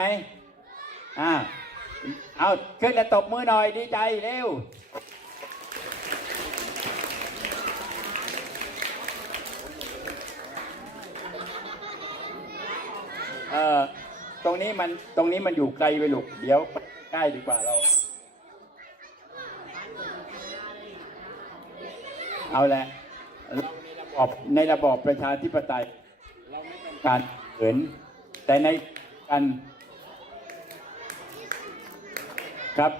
ไหมอ่าเอาขึ้นแล้วตบมือหน่อยดีใจเร็ว เอ่อ ตรงนี้มันตรงนี้มันอยู่ไกลไปลูกเดี๋ยวใกล้ดีกว่าเรา เอาละเราในระบอบในระบอบประชาธิปไตย เราไม่ต้องการเหินแต่ในการ ครับ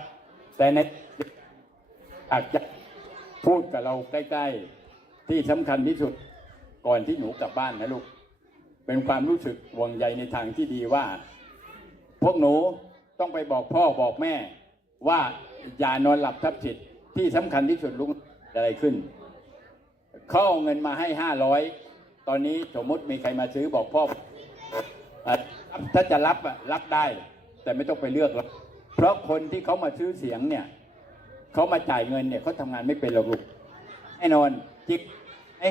แต่ในอาจจะพูดกับเราใกล้ ๆ ที่สำคัญที่สุดก่อนที่หนูกลับบ้านนะลูก เป็นความรู้สึกห่วงใยในทางที่ดีว่า พวกหนูต้องไปบอกพ่อบอกแม่ ว่าอย่านอนหลับทับสิทธิ์ที่สำคัญที่สุดลุงอะไรขึ้น เขาเอาเงินมาให้ห้าร้อยตอนนี้สมมติมีใครมาซื้อบอกพ่ออถ้าจะรับอะรับได้ แต่ไม่ต้องไปเลือกหรอก เพราะคนที่เขามาซื้อเสียงเนี่ยเขามาจ่ายเงินเนี่ยเขาทำงานไม่เป็นหรอกลูกแน่นอนจิกเอ้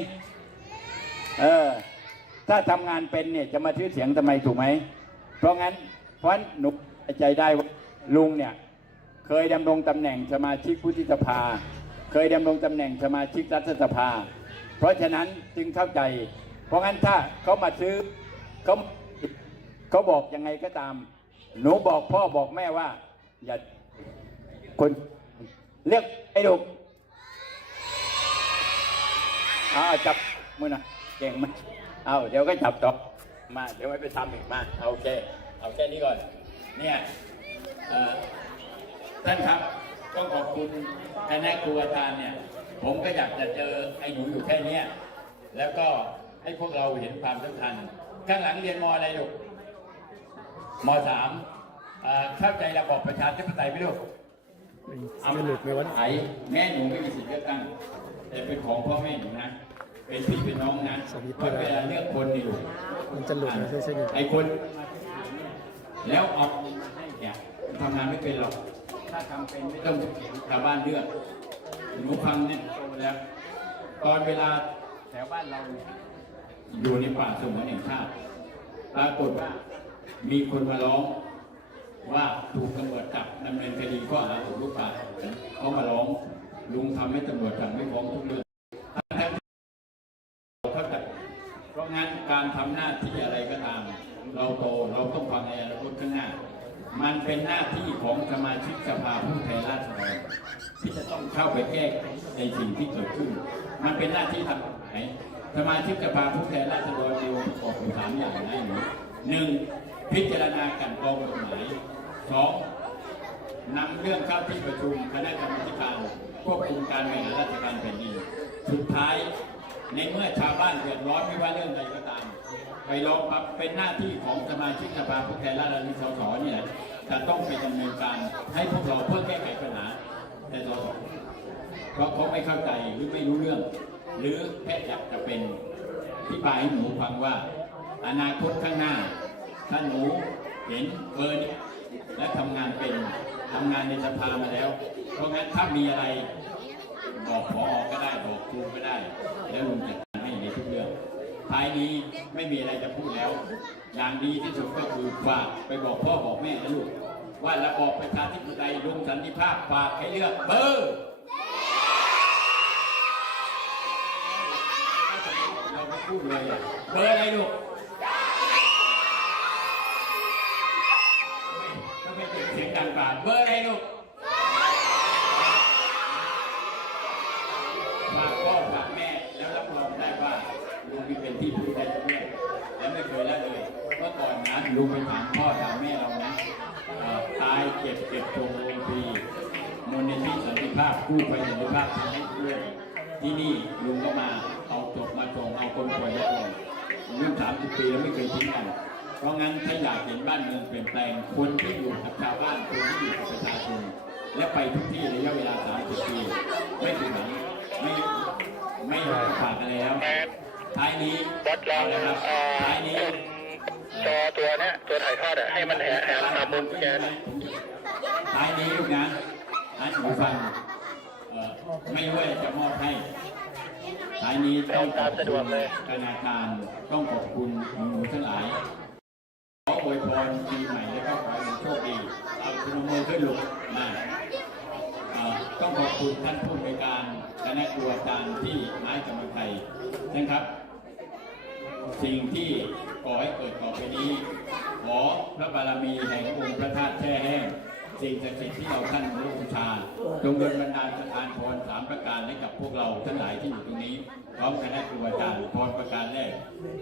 เออ ถ้าทำงานเป็นเนี่ยจะมาซื้อเสียงทำไมถูกไหม เพราะงั้นเพราะหนุใจได้วลุงเนี่ยเคยดำรงตำแหน่งสมาชิกผู้ที่สภา เคยดำรงตำแหน่งสมาชิกรัฐสภา เพราะฉะนั้นจึงเข้าใจ เพราะงั้นถ้าเขามาซื้อเขาเขาบอกยังไงก็ตาม หนูบอกพ่อบอกแม่ว่า อย่าคนเรียกไอ้ลูกอ่าจับมือหนะเก่งมากเอาเดี๋ยวก็จับต่อมาเดี๋ยวไม่ไปทำอีกมาเอาโอเค เอาแค่นี้ก่อน เนี่ยเออท่านครับต้องขอบคุณคณะครูอาจารย์เนี่ย ผมก็อยากจะเจอไอ้หนูอยู่แค่นี้แล้วก็ให้พวกเราเห็นความสำคัญ ข้างหลังเรียนมอะไรลูกมสาม เอ่อเข้าใจระบอบประชาธิปไตยไหมลูกไม่หลุดไหมวะไอ้แม่หนูไม่มีสิทธิ์เลือกตั้ง แต่เป็นของพ่อแม่หนูนะ เป็นพี่เป็นน้องนะเพราะเวลาเลือกคนนี่ลูกมันจะหลุดนะใช่ใช่ไหมไอ้คน แล้วเอาให้เนี่ยทำงานไม่เป็นหรอก ถ้าทำเป็นไม่ต้องชาวบ้านเลือกหนูฟังเนี่ยโตแล้ว ตอนเวลาแถวบ้านเราอยู่ในป่าสงวนแห่งชาติปรากฏว่ามีคนมาร้อง ว่าถูกตำรวจจับดำเนินคดีข้อหาถูกลูกป่าเขามาร้องลุงทำให้ตำรวจสั่งไม่ฟ้องทุกเรื่องทั้งๆเข้าใจเพราะงั้นการทำหน้าที่อะไรก็ตาม เราโตเราต้องฟังในอนาคตข้างหน้า มันเป็นหน้าที่ของสมาชิกสภาผู้แทนราษฎรที่จะต้องเข้าไปแก้ในสิ่งที่เกิดขึ้น มันเป็นหน้าที่ทำไหนสมาชิกสภาผู้แทนราษฎรมีองค์ประกอบอยู่สามอย่างนะหนึ่งพิจารณากลันกองกฎหมาย สองนำเรื่องเข้าที่ประชุมคณะกรรมาธิการควบคุมการบริหารราชการแผ่นดินสุดท้ายในเมื่อชาวบ้านเดือดร้อนไม่ว่าเรื่องใดก็ตาม ไปร้องปับเป็นหน้าที่ของสมาชิกสภาผู้แทนราษฎรสสเนี่ยจะต้องไปดำเนินการให้พวกเราเพื่อแก้ไขปัญหาในสสเพราะเขาไม่เข้าใจหรือไม่รู้เรื่อง หรือแค่อยากจะเป็นที่บายให้หนูฟังว่า อนาคตข้างหน้าถ้าหนูเห็นเบอร์นี้ และทำงานเป็นทำงานในสภามาแล้ว เพราะงั้นถ้ามีอะไรบอกพอก็ได้บอกครูก็ได้ แล้วลุงจัดการให้ในทุกเรื่อง ท้ายนี้ไม่มีอะไรจะพูดแล้ว อย่างดีที่สุดก็คือฝากไปบอกพ่อบอกแม่นะลูกว่าระบอบประชาธิปไตยลุงสันติภาพฝากให้เลือกเบอร์เราพูดเลยอะเบอร์อะไรลูก สียงดังกว่าเบอร์อะไรลูกฝากพ่อฝากแม่แล้วรับรองได้ว่าลุงมีเป็นที่พึ่งได้ทุกเรื่องและไม่เคยละเลยเมื่อก่อนนะลุงไปถามพ่อถามแม่เรานะตายเจ็บเจ็บตัวโรงพีมูลนิธิสันติภาพกู้ไปสันติภาพทำให้ทุกเรื่อที่นี่ลุงก็มาเอาจบมาส่งเอาคนป่วยมาส่งเรื่องสามสิบปีแล้วไม่เคยทิ้งกัน เพราะงั้นถ้าอยากเห็นบ้านเมืองเปลี่ยนแปลงคนที่อยู่กับชาวบ้านคนที่อยู่กับประชาชนและไปทุกที่ระยะเวลา 30 ปี ไม่ถึงหลังไม่ไม่ฝากอะไรแล้วท้ายนี้วัดลองนะครับเอ่อท้ายนี้จอตัวเนี้ยตัวถ่ายทอดอะให้มันแหนแหนตามมุมแกนท้ายนี้ลูกนะนะหนูฟังเอ่อไม่รู้ว่าจะมอบให้ท้ายนี้ต้องขอบคุณธนาคารต้องขอบคุณหนูๆทั้งหลายข ออวยพรปีใหม่แล้วก็ขอให้โชคดีเอาคุณมือขึ้นลูกมาต้องขอบคุณท่านผู้ในการคณะครูอาจารย์ที่ไม้กำลังไทยนะครับ สิ่งที่ก่อให้เกิดต่อไปนี้ ขอพระบารมีแห่งองค์พระธาตุแช่แห้งสิ่งศักดิ์สิทธิ์ที่เราท่านรู้บูชาจงดลบันดาลประทานพรสามประการให้กับพวกเราทั้งหลายที่อยู่ตรงนี้ พร้อมคณะครูอาจารย์พรประการแรก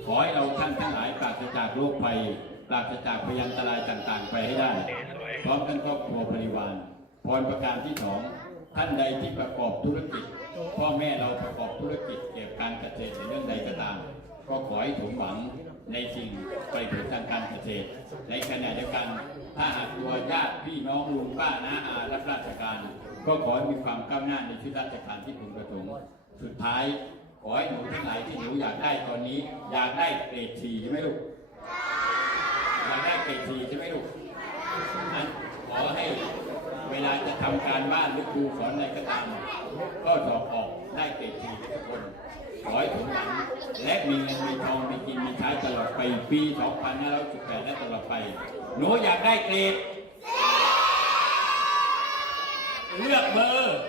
ขอให้เราท่านทั้งหลายปราศจากโรคภัย ปราศจากพยันตรายต่างๆ ไปให้ได้ พร้อมทั้งครอบครัวบริวารพรประการที่สองท่านใดที่ประกอบธุรกิจ พ่อแม่เราประกอบธุรกิจเกี่ยวกับการเกษตรในเรื่องใดก็ตาม ก็ขอให้สมหวังในสิ่งไปถึงทางการเกษตร ในขณะเดียวกัน ถ้าหากตัวญาติพี่น้องลุงป้าน้าอารับราชการ ก็ขอให้มีความก้าวหน้าในชีวิตราชการที่พึงประสงค์สุดท้ายขอให้หนูทั้งหลายที่หนูอยากได้ตอนนี้ อยากได้เกรดสี่ใช่ไหมลูก อยาได้เกรดสี่ใช่ไหมลูกขอให้เวลาจะทำการบ้านหรือครูสอนอะไรก็ตามก็สอบออกได้เกรดสี่ทุกคนขอให้ถึงหวังและมีเงินมีทองมีกินมีใช้ตลอดไปปี2518และตลอดไป หนูอยากได้เกรดเลือกเบอร์